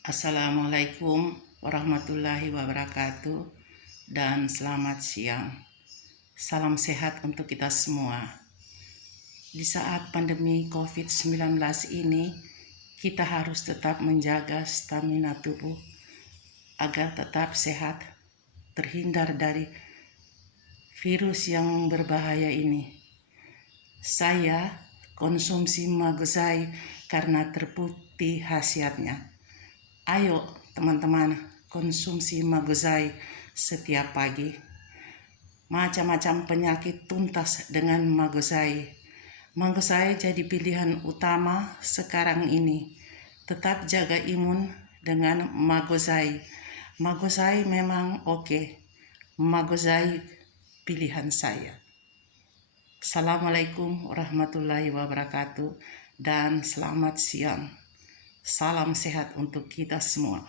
Assalamualaikum warahmatullahi wabarakatuh dan selamat siang. Salam sehat untuk kita semua. Di saat pandemi COVID-19 ini, kita harus tetap menjaga stamina tubuh agar tetap sehat, terhindar dari virus yang berbahaya ini. Saya konsumsi magozai karena terbukti khasiatnya. Ayo teman-teman, konsumsi magozai setiap pagi. Macam-macam penyakit tuntas dengan magozai. Magozai jadi pilihan utama sekarang ini. Tetap jaga imun dengan magozai. Magozai memang oke. Magozai pilihan saya. Assalamualaikum warahmatullahi wabarakatuh dan selamat siang. Salam sehat untuk kita semua.